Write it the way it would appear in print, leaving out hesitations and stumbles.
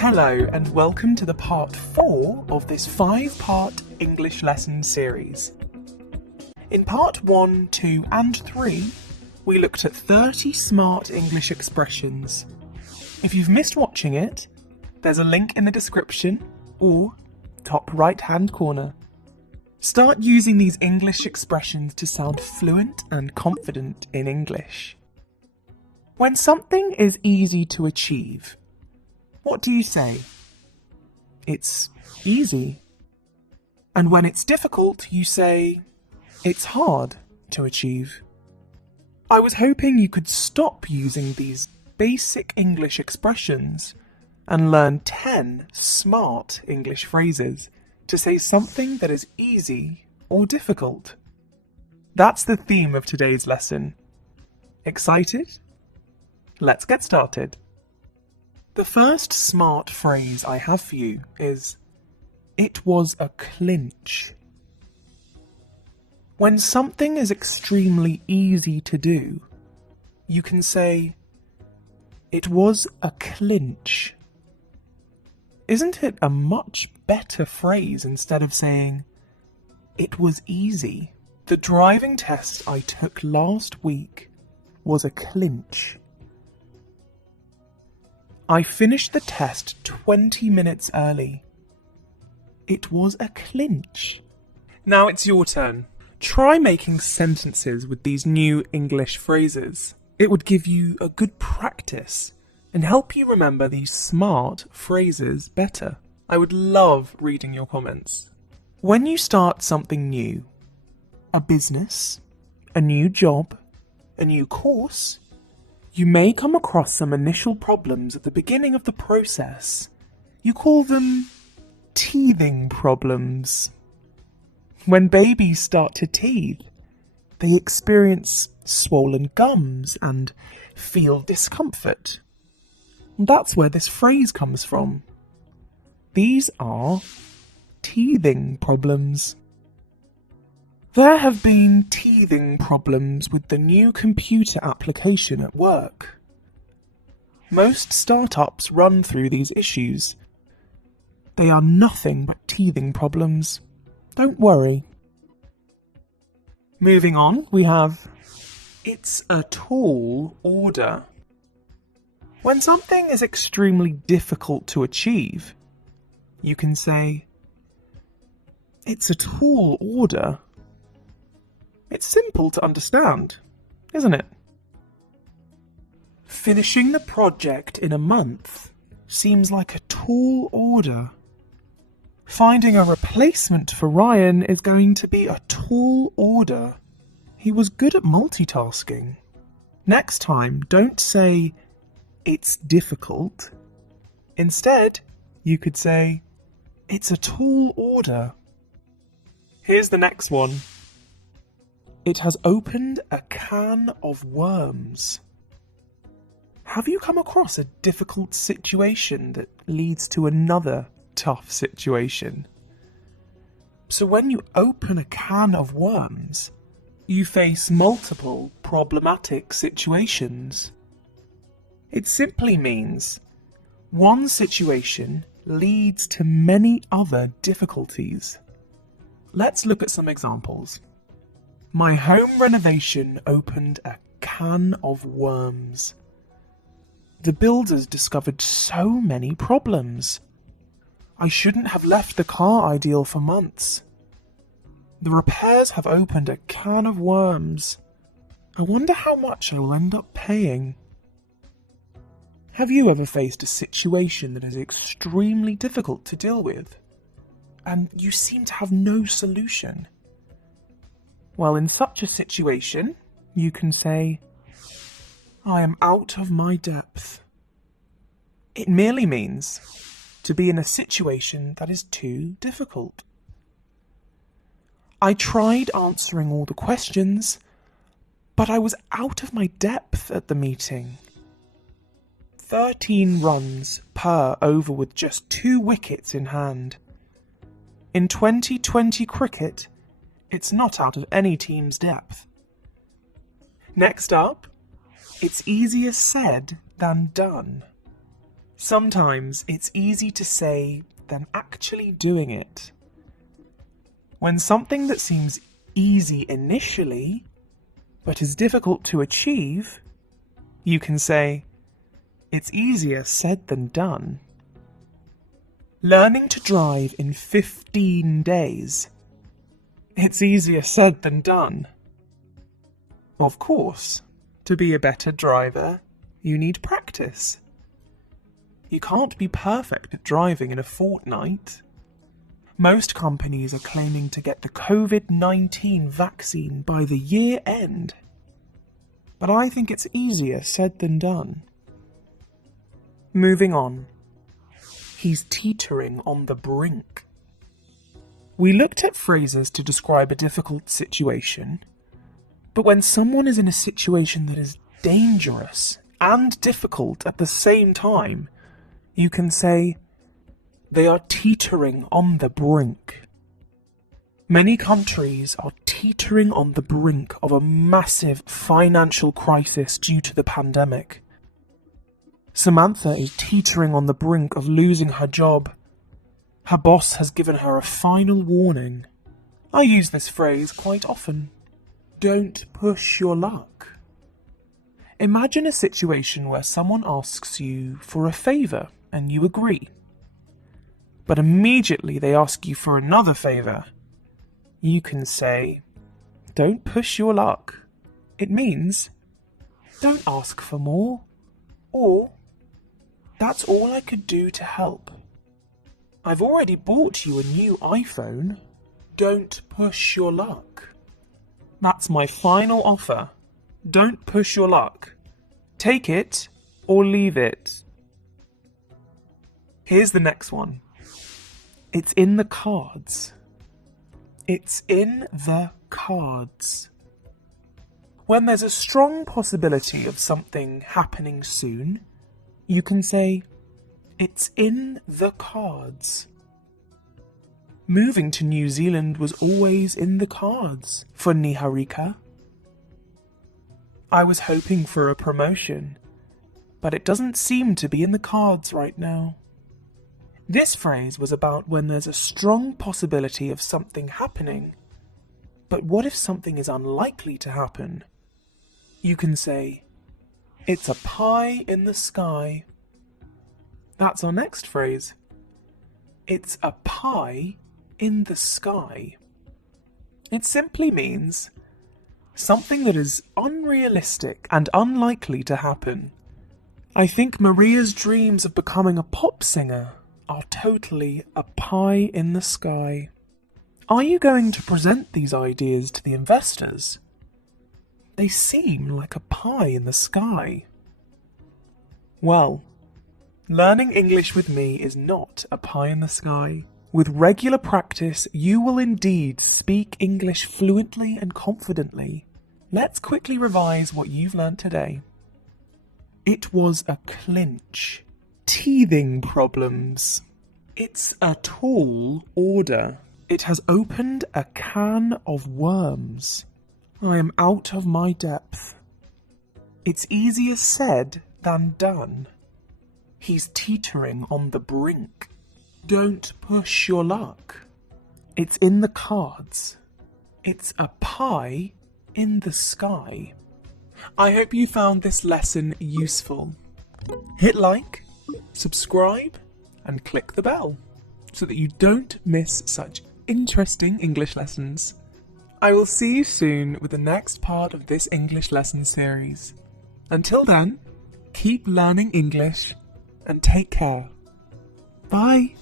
Hello and welcome to the part 4 of this 5-part English lesson series. In part 1, 2 and 3, we looked at 30 smart English expressions. If you've missed watching it, there's a link in the description or top right hand corner. Start using these English expressions to sound fluent and confident in English. When something is easy to achieve, what do you say? It's easy. And when it's difficult, you say it's hard to achieve. I was hoping you could stop using these basic English expressions and learn 10 smart English phrases to say something that is easy or difficult. That's the theme of today's lesson. Excited? Let's get started. The first smart phrase I have for you is, it was a clinch. When something is extremely easy to do, you can say, it was a clinch. Isn't it a much better phrase instead of saying, it was easy? The driving test I took last week was a clinch. I finished the test 20 minutes early. It was a clinch. Now it's your turn. Try making sentences with these new English phrases. It would give you a good practice and help you remember these smart phrases better. I would love reading your comments. When you start something new, a business, a new job, a new course, you may come across some initial problems at the beginning of the process. You call them teething problems. When babies start to teeth, they experience swollen gums and feel discomfort. That's where this phrase comes from. These are teething problems. There have been teething problems with the new computer application at work. Most startups run through these issues. They are nothing but teething problems. Don't worry. Moving on, we have, it's a tall order. When something is extremely difficult to achieve, you can say, it's a tall order. It's simple to understand, isn't it? Finishing the project in a month seems like a tall order. Finding a replacement for Ryan is going to be a tall order. He was good at multitasking. Next time, don't say, it's difficult. Instead, you could say, it's a tall order. Here's the next one. It has opened a can of worms. Have you come across a difficult situation that leads to another tough situation? So when you open a can of worms, you face multiple problematic situations. It simply means one situation leads to many other difficulties. Let's look at some examples. My home renovation opened a can of worms. The builders discovered so many problems. I shouldn't have left the car ideal for months. The repairs have opened a can of worms. I wonder how much I will end up paying. Have you ever faced a situation that is extremely difficult to deal with, and you seem to have no solution? Well, in such a situation, you can say, I am out of my depth. It merely means to be in a situation that is too difficult. I tried answering all the questions, but I was out of my depth at the meeting. 13 runs per over with just 2 wickets in hand. In 2020 cricket, it's not out of any team's depth. Next up, it's easier said than done. Sometimes it's easier to say than actually doing it. When something that seems easy initially, but is difficult to achieve, you can say, it's easier said than done. Learning to drive in 15 days. It's easier said than done. Of course, to be a better driver, you need practice. You can't be perfect at driving in a fortnight. Most companies are claiming to get the COVID-19 vaccine by the year end. But I think it's easier said than done. Moving on. He's teetering on the brink. We looked at phrases to describe a difficult situation, but when someone is in a situation that is dangerous and difficult at the same time, you can say, they are teetering on the brink. Many countries are teetering on the brink of a massive financial crisis due to the pandemic. Samantha is teetering on the brink of losing her job. Her boss has given her a final warning. I use this phrase quite often. Don't push your luck. Imagine a situation where someone asks you for a favour and you agree. But immediately they ask you for another favour. You can say, don't push your luck. It means, don't ask for more. Or, that's all I could do to help. I've already bought you a new iPhone. Don't push your luck. That's my final offer. Don't push your luck. Take it or leave it. Here's the next one. It's in the cards. It's in the cards. When there's a strong possibility of something happening soon, you can say, it's in the cards. Moving to New Zealand was always in the cards for Niharika. I was hoping for a promotion, but it doesn't seem to be in the cards right now. This phrase was about when there's a strong possibility of something happening. But what if something is unlikely to happen? You can say, it's a pie in the sky. That's our next phrase. It's a pie in the sky. It simply means something that is unrealistic and unlikely to happen. I think Maria's dreams of becoming a pop singer are totally a pie in the sky. Are you going to present these ideas to the investors? They seem like a pie in the sky. Well, learning English with me is not a pie in the sky. With regular practice, you will indeed speak English fluently and confidently. Let's quickly revise what you've learned today. It was a clinch. Teething problems. It's a tall order. It has opened a can of worms. I am out of my depth. It's easier said than done. He's teetering on the brink. Don't push your luck. It's in the cards. It's a pie in the sky. I hope you found this lesson useful. Hit like, subscribe, and click the bell so that you don't miss such interesting English lessons. I will see you soon with the next part of this English lesson series. Until then, keep learning English and take care. Bye!